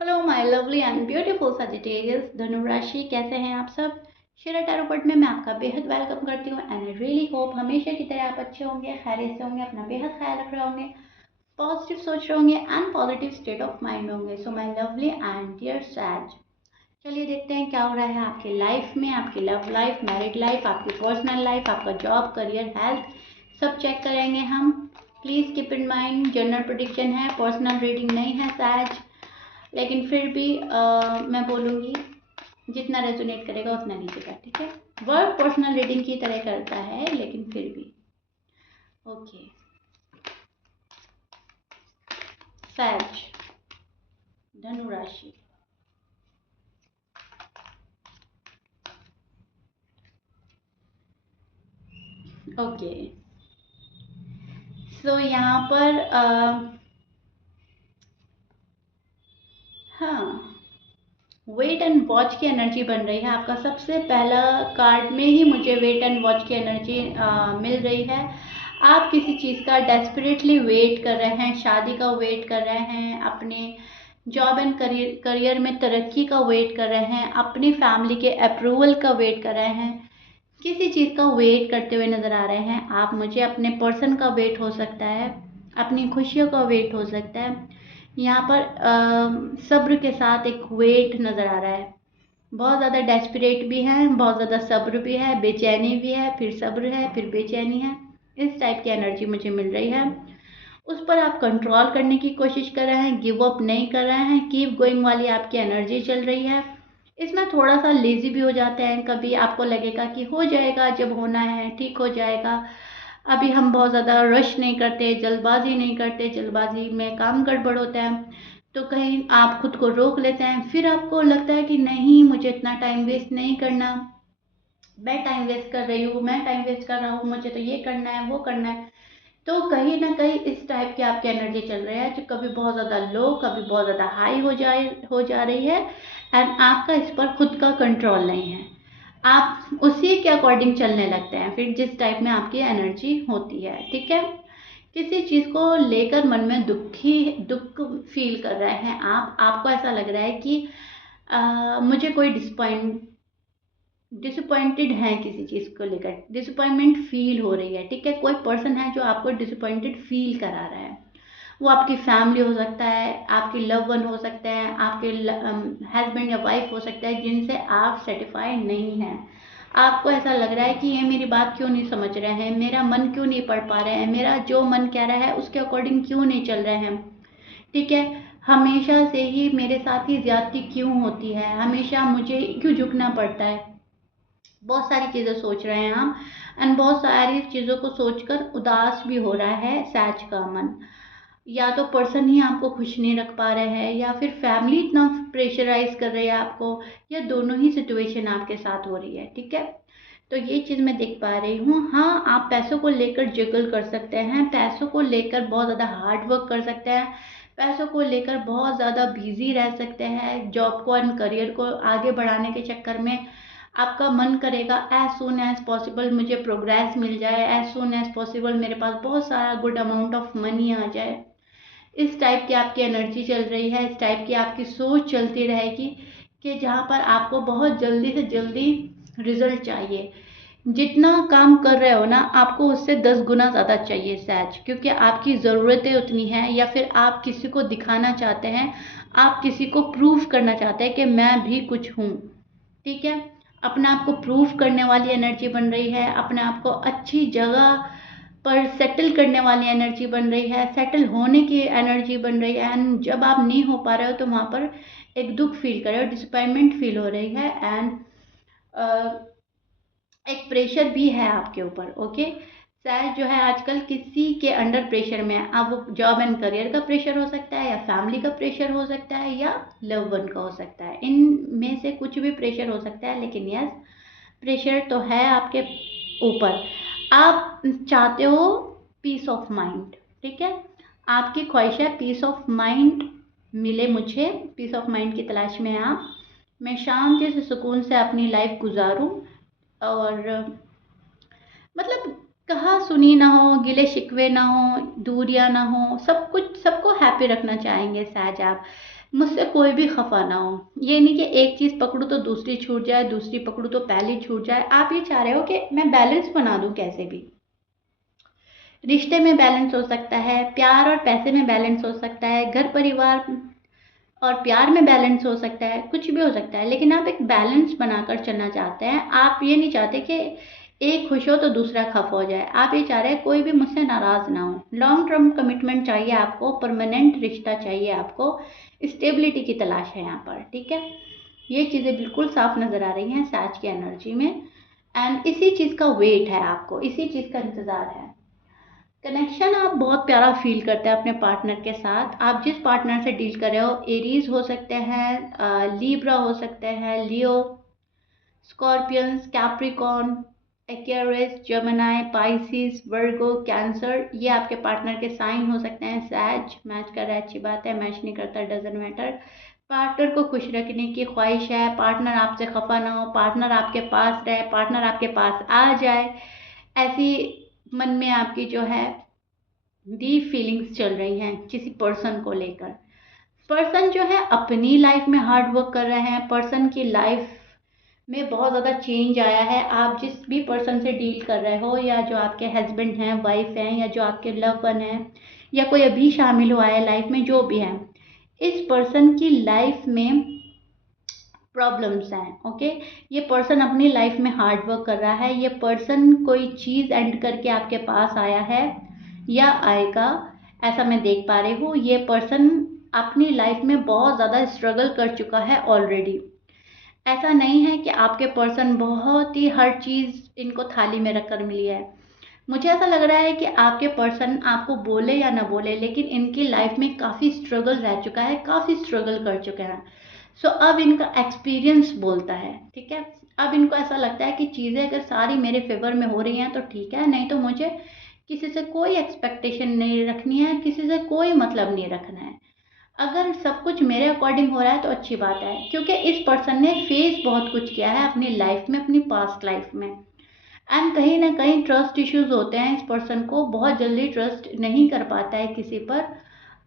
Hello my lovely and beautiful Sagittarius धनु राशि, कैसे हैं आप सब। शेरा टैरो कार्ड में मैं आपका बेहद वेलकम करती हूँ एंड आई रियली होप हमेशा की तरह आप अच्छे होंगे, खैरियत से होंगे, अपना बेहद ख्याल रख रहे होंगे, पॉजिटिव सोच रहे होंगे and positive state of mind में होंगे। So my lovely and dear सैज, चलिए देखते हैं क्या हो रहा है आपकी लाइफ में, आपकी लव लाइफ, मैरिड लाइफ, आपकी पर्सनल लाइफ, आपका जॉब, करियर, हेल्थ, सब चेक करेंगे हम। Please keep in mind general prediction है, पर्सनल रीडिंग नहीं है सैज, लेकिन फिर भी मैं बोलूँगी जितना रेजोनेट करेगा उतना लीजिएगा, ठीक है। वर्क पर्सनल रीडिंग की तरह करता है लेकिन फिर भी ओके। सैज, धनु राशि, ओके। सो यहाँ पर हाँ, वेट एंड वॉच की एनर्जी बन रही है। आपका सबसे पहला कार्ड में ही मुझे वेट एंड वॉच की एनर्जी मिल रही है। आप किसी चीज़ का डेस्परेटली वेट कर रहे हैं, शादी का वेट कर रहे हैं, अपने जॉब एंड करियर में तरक्की का वेट कर रहे हैं, अपनी फैमिली के अप्रूवल का वेट कर रहे हैं, किसी चीज़ का वेट करते हुए नज़र आ रहे हैं आप। मुझे अपने पर्सन का वेट हो सकता है, अपनी खुशियों का वेट हो सकता है। यहाँ पर सब्र के साथ एक वेट नज़र आ रहा है। बहुत ज़्यादा डेस्परेट भी है, बहुत ज़्यादा सब्र भी है, बेचैनी भी है, फिर सब्र है, फिर बेचैनी है। इस टाइप की एनर्जी मुझे मिल रही है। उस पर आप कंट्रोल करने की कोशिश कर रहे हैं, गिव अप नहीं कर रहे हैं, कीप गोइंग वाली आपकी एनर्जी चल रही है। इसमें थोड़ा सा लेजी भी हो जाते हैं, कभी आपको लगेगा कि हो जाएगा, जब होना है ठीक हो जाएगा। अभी हम बहुत ज़्यादा रश नहीं करते, जल्दबाजी नहीं करते, जल्दबाजी में काम गड़बड़ होता है तो कहीं आप खुद को रोक लेते हैं। फिर आपको लगता है कि नहीं, मुझे इतना टाइम वेस्ट नहीं करना, मैं टाइम वेस्ट कर रही हूँ, मैं टाइम वेस्ट कर रहा हूँ, मुझे तो ये करना है, वो करना है। तो कहीं ना कहीं इस टाइप की आपकी एनर्जी चल रही है, जो कभी बहुत ज़्यादा लो, कभी बहुत ज़्यादा हाई हो जा रही है एंड आपका इस पर खुद का कंट्रोल नहीं है। आप उसी के अकॉर्डिंग चलने लगते हैं फिर जिस टाइप में आपकी एनर्जी होती है, ठीक है। किसी चीज़ को लेकर मन में दुख फील कर रहे हैं आप, आपको ऐसा लग रहा है कि मुझे कोई डिसअपॉइंटेड है, किसी चीज़ को लेकर डिसअपॉइंटमेंट फील हो रही है, ठीक है। कोई पर्सन है जो आपको डिसअपॉइंटेड फील करा रहा है। वो आपकी फैमिली हो सकता है, आपके लव वन हो सकते हैं, आपके हस्बैंड या वाइफ हो सकता है, जिनसे आप सेटिस्फाइड नहीं हैं। आपको ऐसा लग रहा है कि ये मेरी बात क्यों नहीं समझ रहे हैं, मेरा मन क्यों नहीं पढ़ पा रहे हैं, मेरा जो मन कह रहा है उसके अकॉर्डिंग क्यों नहीं चल रहे हैं, ठीक है। हमेशा से ही मेरे साथ ही ज्यादती क्यों होती है, हमेशा मुझे क्यों झुकना पड़ता है। बहुत सारी चीज़ें सोच रहे हैं हम एंड बहुत सारी चीज़ों को सोचकर उदास भी हो रहा है सैज का मन। या तो पर्सन ही आपको खुश नहीं रख पा रहे हैं, या फिर फैमिली इतना प्रेशराइज कर रही है आपको, या दोनों ही सिचुएशन आपके साथ हो रही है, ठीक है। तो ये चीज़ मैं देख पा रही हूँ। हाँ, आप पैसों को लेकर जगल कर सकते हैं, पैसों को लेकर बहुत ज़्यादा हार्ड वर्क कर सकते हैं, पैसों को लेकर बहुत ज़्यादा बिजी रह सकते हैं, जॉब को एंड करियर को आगे बढ़ाने के चक्कर में आपका मन करेगा एज सुन एज पॉसिबल मुझे प्रोग्रेस मिल जाए, एज सुन एज पॉसिबल मेरे पास बहुत सारा गुड अमाउंट ऑफ मनी आ जाए। इस टाइप की आपकी एनर्जी चल रही है, इस टाइप की आपकी सोच चलती रहेगी कि जहाँ पर आपको बहुत जल्दी से जल्दी रिजल्ट चाहिए। जितना काम कर रहे हो ना, आपको उससे 10 गुना ज़्यादा चाहिए सैज, क्योंकि आपकी ज़रूरतें उतनी हैं, या फिर आप किसी को दिखाना चाहते हैं, आप किसी को प्रूव करना चाहते हैं कि मैं भी कुछ हूँ, ठीक है। अपने आप को प्रूव करने वाली एनर्जी बन रही है, अपने आप को अच्छी जगह पर सेटल करने वाली एनर्जी बन रही है, सेटल होने की एनर्जी बन रही है। एंड जब आप नहीं हो पा रहे हो तो वहाँ पर एक दुख फील कर रहे हो, डिसअपॉइंटमेंट फील हो रही है एंड एक प्रेशर भी है आपके ऊपर, ओके। शायद जो है आजकल किसी के अंडर प्रेशर में है, अब वो जॉब एंड करियर का प्रेशर हो सकता है, या फैमिली का प्रेशर हो सकता है, या लव वन का हो सकता है, इनमें से कुछ भी प्रेशर हो सकता है। लेकिन यस, प्रेशर तो है आपके ऊपर। आप चाहते हो पीस ऑफ माइंड, ठीक है। आपकी ख्वाहिश है पीस ऑफ माइंड मिले मुझे, पीस ऑफ माइंड की तलाश में आप, मैं शांति से सुकून से अपनी लाइफ गुजारूं और मतलब कहा सुनी ना हो, गिले शिकवे ना हो, दूरियां ना हो, सब कुछ सबको हैप्पी रखना चाहेंगे सहज आप। मुझसे कोई भी खफा ना हो। ये नहीं कि एक चीज़ पकड़ूँ तो दूसरी छूट जाए, दूसरी पकड़ूँ तो पहली छूट जाए। आप ये चाह रहे हो कि मैं बैलेंस बना दूँ कैसे भी। रिश्ते में बैलेंस हो सकता है, प्यार और पैसे में बैलेंस हो सकता है, घर परिवार और प्यार में बैलेंस हो सकता है, कुछ भी हो सकता है, लेकिन आप एक बैलेंस बनाकर चलना चाहते हैं। आप ये नहीं चाहते कि एक खुश हो तो दूसरा खफ हो जाए। आप ये चाह रहे हैं कोई भी मुझसे नाराज ना हो। लॉन्ग टर्म कमिटमेंट चाहिए आपको, परमानेंट रिश्ता चाहिए आपको, स्टेबिलिटी की तलाश है यहाँ पर, ठीक है। ये चीज़ें बिल्कुल साफ नजर आ रही हैं सैज की एनर्जी में, एंड इसी चीज़ का वेट है आपको, इसी चीज़ का इंतजार है। कनेक्शन आप बहुत प्यारा फील करते हैं अपने पार्टनर के साथ। आप जिस पार्टनर से डील कर रहे हो, एरीज हो सकते हैं, लीब्रा हो सकते हैं, लियो, Scorpions, Capricorn, Aquarius, Gemini, Pisces, वर्गो, कैंसर, ये आपके पार्टनर के साइन हो सकते हैं। सैज मैच कर रहा है, अच्छी बात है, मैच नहीं करता डजंट मैटर। पार्टनर को खुश रखने की ख्वाहिश है, पार्टनर आपसे खफा ना हो, पार्टनर आपके पास रहे, पार्टनर आपके पास आ जाए, ऐसी मन में आपकी जो है डीप फीलिंग्स चल रही हैं किसी पर्सन को लेकर। पर्सन जो है अपनी लाइफ में हार्ड वर्क कर रहे हैं, पर्सन की लाइफ में बहुत ज़्यादा चेंज आया है। आप जिस भी पर्सन से डील कर रहे हो, या जो आपके हस्बैंड हैं, वाइफ हैं, या जो आपके लव वन हैं, या कोई अभी शामिल हुआ है लाइफ में, जो भी है, इस पर्सन की लाइफ में प्रॉब्लम्स हैं। ओके, ये पर्सन अपनी लाइफ में हार्ड वर्क कर रहा है। ये पर्सन कोई चीज़ एंड करके आपके पास आया है या आएगा, ऐसा मैं देख पा रही हूँ। ये पर्सन अपनी लाइफ में बहुत ज़्यादा स्ट्रगल कर चुका है ऑलरेडी। ऐसा नहीं है कि आपके पर्सन बहुत ही हर चीज़ इनको थाली में रखकर मिली है। मुझे ऐसा लग रहा है कि आपके पर्सन आपको बोले या ना बोले, लेकिन इनकी लाइफ में काफ़ी स्ट्रगल रह चुका है, काफ़ी स्ट्रगल कर चुके हैं। सो अब इनका एक्सपीरियंस बोलता है, ठीक है। अब इनको ऐसा लगता है कि चीज़ें अगर सारी मेरे फेवर में हो रही हैं तो ठीक है, नहीं तो मुझे किसी से कोई एक्सपेक्टेशन नहीं रखनी है, किसी से कोई मतलब नहीं रखना है। अगर सब कुछ मेरे अकॉर्डिंग हो रहा है तो अच्छी बात है, क्योंकि इस पर्सन ने फेस बहुत कुछ किया है अपनी लाइफ में, अपनी पास्ट लाइफ में। एंड कहीं ना कहीं ट्रस्ट इश्यूज होते हैं इस पर्सन को, बहुत जल्दी ट्रस्ट नहीं कर पाता है किसी पर।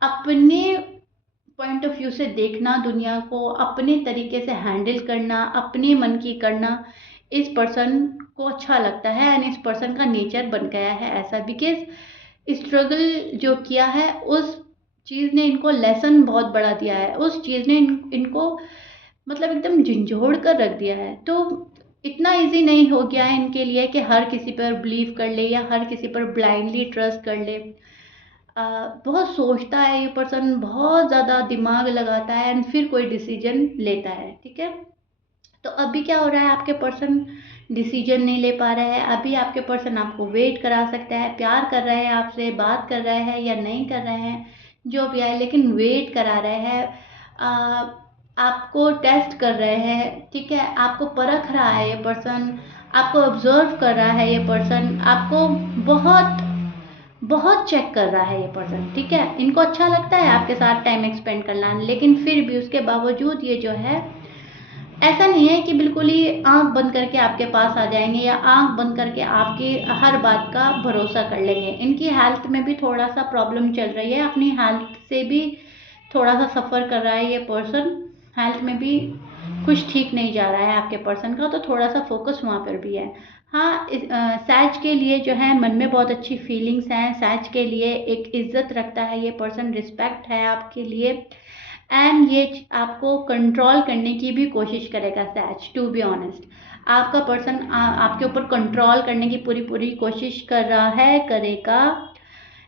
अपने पॉइंट ऑफ व्यू से देखना दुनिया को, अपने तरीके से हैंडल करना, अपने मन की करना, इस पर्सन को अच्छा लगता है, एंड इस पर्सन का नेचर बन गया है ऐसा। बिकॉज स्ट्रगल जो किया है, उस चीज़ ने इनको लेसन बहुत बड़ा दिया है, उस चीज़ ने इनको मतलब एकदम झंझोड़ कर रख दिया है। तो इतना इजी नहीं हो गया है इनके लिए कि हर किसी पर बिलीव कर ले या हर किसी पर ब्लाइंडली ट्रस्ट कर ले। बहुत सोचता है ये पर्सन, बहुत ज़्यादा दिमाग लगाता है, एंड फिर कोई डिसीजन लेता है, ठीक है। तो अभी क्या हो रहा है, आपके पर्सन डिसीजन नहीं ले पा रहे हैं। अभी आपके पर्सन आपको वेट करा सकता है, प्यार कर रहे हैं आपसे, बात कर रहे हैं या नहीं कर रहे हैं, जो भी आए, लेकिन वेट करा रहे हैं। आपको टेस्ट कर रहे हैं, ठीक है, आपको परख रहा है ये पर्सन, आपको ऑब्जर्व कर रहा है ये पर्सन, आपको बहुत बहुत चेक कर रहा है ये पर्सन, ठीक है। इनको अच्छा लगता है आपके साथ टाइम एक्सपेंड करना, लेकिन फिर भी उसके बावजूद ये जो है, ऐसा नहीं है कि बिल्कुल ही आंख बंद करके आपके पास आ जाएंगे या आंख बंद करके आपकी हर बात का भरोसा कर लेंगे। इनकी हेल्थ में भी थोड़ा सा प्रॉब्लम चल रही है, अपनी हेल्थ से भी थोड़ा सा सफ़र कर रहा है ये पर्सन। हेल्थ में भी कुछ ठीक नहीं जा रहा है आपके पर्सन का, तो थोड़ा सा फोकस वहाँ पर भी है। हाँ, सैज के लिए जो है मन में बहुत अच्छी फीलिंग्स हैं। सैज के लिए एक इज्जत रखता है ये पर्सन, रिस्पेक्ट है आपके लिए, एंड ये आपको कंट्रोल करने की भी कोशिश करेगा सैज। टू बी ऑनेस्ट, आपका पर्सन आपके ऊपर कंट्रोल करने की पूरी पूरी कोशिश कर रहा है, करेगा,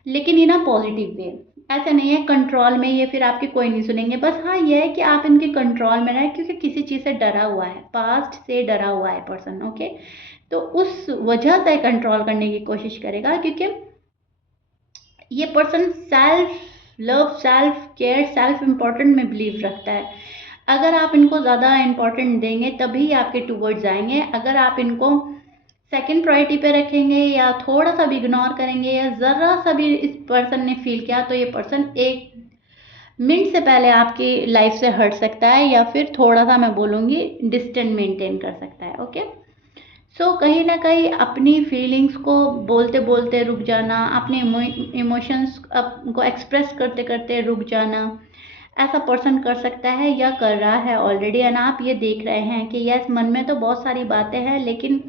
लेकिन इन अ पॉजिटिव वे। ऐसा नहीं है कंट्रोल में ये फिर आपकी कोई नहीं सुनेंगे। बस हाँ, ये है कि आप इनके कंट्रोल में रहें, क्योंकि किसी चीज़ से डरा हुआ है, पास्ट से डरा हुआ है पर्सन, ओके। तो उस वजह से कंट्रोल करने की कोशिश करेगा, क्योंकि ये person self love, self care, self important में बिलीव रखता है। अगर आप इनको ज़्यादा इम्पोर्टेंट देंगे तभी आपके टूवर्ड्स आएंगे। अगर आप इनको सेकंड प्रायोरिटी पे रखेंगे या थोड़ा सा भी इग्नोर करेंगे या ज़रा सा भी इस पर्सन ने फील किया, तो ये पर्सन एक मिनट से पहले आपकी लाइफ से हट सकता है, या फिर थोड़ा सा मैं बोलूँगी डिस्टेंस मेंटेन कर सकता है, ओके। सो कहीं ना कहीं अपनी फीलिंग्स को बोलते बोलते रुक जाना, अपने इमोशंस को एक्सप्रेस करते करते रुक जाना, ऐसा पर्सन कर सकता है या कर रहा है ऑलरेडी, एंड आप ये देख रहे हैं कि यस, मन में तो बहुत सारी बातें हैं लेकिन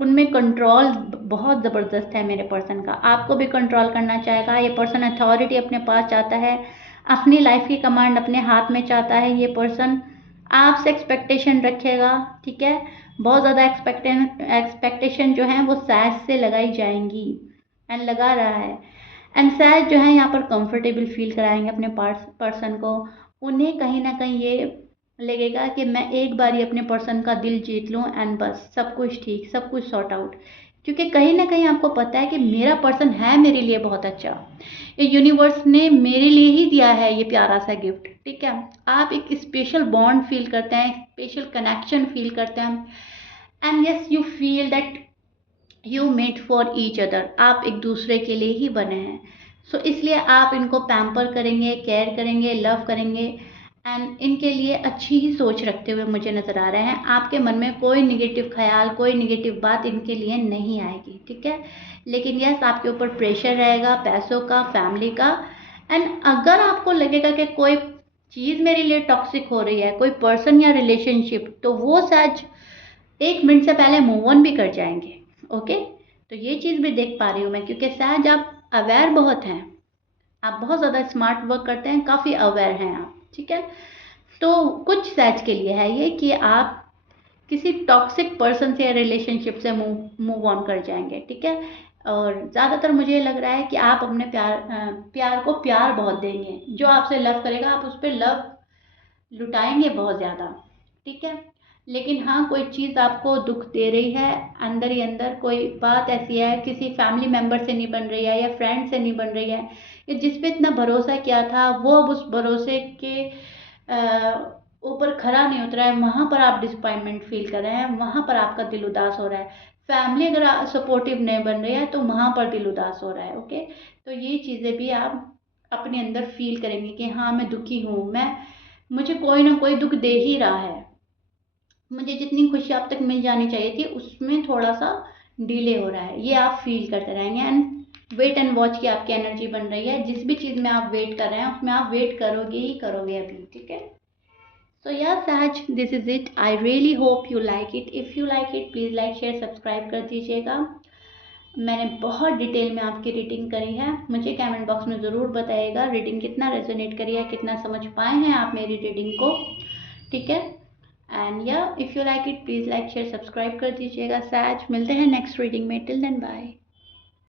उनमें कंट्रोल बहुत ज़बरदस्त है मेरे पर्सन का। आपको भी कंट्रोल करना चाहेगा। ये पर्सन अथॉरिटी अपने पास चाहता है, अपनी लाइफ की कमांड अपने हाथ में चाहता है। ये पर्सन आपसे एक्सपेक्टेशन रखेगा, ठीक है। बहुत ज़्यादा एक्सपेक्टेशन जो है वो सैज से लगाई जाएंगी, एंड लगा रहा है। एंड सैज जो है यहाँ पर कंफर्टेबल फील कराएंगे अपने पर्सन को। उन्हें कहीं ना कहीं ये लगेगा कि मैं एक बार ही अपने पर्सन का दिल जीत लूँ एंड बस सब कुछ ठीक, सब कुछ सॉर्ट आउट। क्योंकि कहीं ना कहीं आपको पता है कि मेरा पर्सन है मेरे लिए बहुत अच्छा, ये यूनिवर्स ने मेरे लिए ही दिया है ये प्यारा सा गिफ्ट, ठीक है। आप एक स्पेशल बॉन्ड फील करते हैं, स्पेशल कनेक्शन फील करते हैं, and yes you feel that you made for each other. आप एक दूसरे के लिए ही बने हैं। सो इसलिए आप इनको पैम्पर करेंगे, केयर करेंगे, लव करेंगे, एंड इनके लिए अच्छी ही सोच रखते हुए मुझे नज़र आ रहे हैं। आपके मन में कोई निगेटिव ख्याल, कोई निगेटिव बात इनके लिए नहीं आएगी, ठीक है। लेकिन यस, आपके ऊपर प्रेशर रहेगा पैसों का, फैमिली का, एंड अगर आपको लगेगा कि कोई चीज़ मेरे लिए टॉक्सिक हो रही है, कोई पर्सन या रिलेशनशिप, तो वो सच 1 मिनट से पहले मूव ऑन भी कर जाएंगे। ओके, तो ये चीज़ भी देख पा रही हूँ मैं, क्योंकि सहज आप अवेयर बहुत हैं, आप बहुत ज़्यादा स्मार्ट वर्क करते हैं, काफ़ी अवेयर हैं आप, ठीक है। तो कुछ सहज के लिए है ये कि आप किसी टॉक्सिक पर्सन से या रिलेशनशिप से मूव ऑन कर जाएंगे, ठीक है। और ज़्यादातर मुझे लग रहा है कि आप अपने प्यार को प्यार बहुत देंगे। जो आपसे लव करेगा आप उस पर लव लुटाएंगे बहुत ज़्यादा, ठीक है। लेकिन हाँ, कोई चीज़ आपको दुख दे रही है अंदर ही अंदर, कोई बात ऐसी है किसी फैमिली मेम्बर से नहीं बन रही है या फ्रेंड से नहीं बन रही है, या जिस पे इतना भरोसा किया था वो अब उस भरोसे के ऊपर खरा नहीं उतरा है, वहाँ पर आप डिसअपॉइंटमेंट फील कर रहे हैं, वहाँ पर आपका दिल उदास हो रहा है। फैमिली अगर सपोर्टिव नहीं बन रही है तो वहाँ पर दिल उदास हो रहा है, ओके। तो ये चीज़ें भी आप अपने अंदर फील करेंगे कि हाँ, मैं दुखी हूँ, मुझे कोई ना कोई दुख दे ही रहा है, मुझे जितनी खुशी अब तक मिल जानी चाहिए थी उसमें थोड़ा सा डिले हो रहा है, ये आप फील करते रहेंगे। एंड वेट एंड वॉच की आपकी एनर्जी बन रही है। जिस भी चीज़ में आप वेट कर रहे हैं उसमें आप वेट करोगे ही करोगे अभी, ठीक है। सो या सहज, this is it. I really hope you like it. If you like it please like share subscribe कर दीजिएगा। मैंने बहुत डिटेल में आपकी रीडिंग करी है, मुझे कमेंट बॉक्स में ज़रूर बताइएगा रीडिंग कितना रेजोनेट करी है, कितना समझ पाए हैं आप मेरी रीडिंग को, ठीक है। एंड या if you like it please like share subscribe कर दीजिएगा। सहज, मिलते हैं नेक्स्ट रीडिंग में। Till then bye.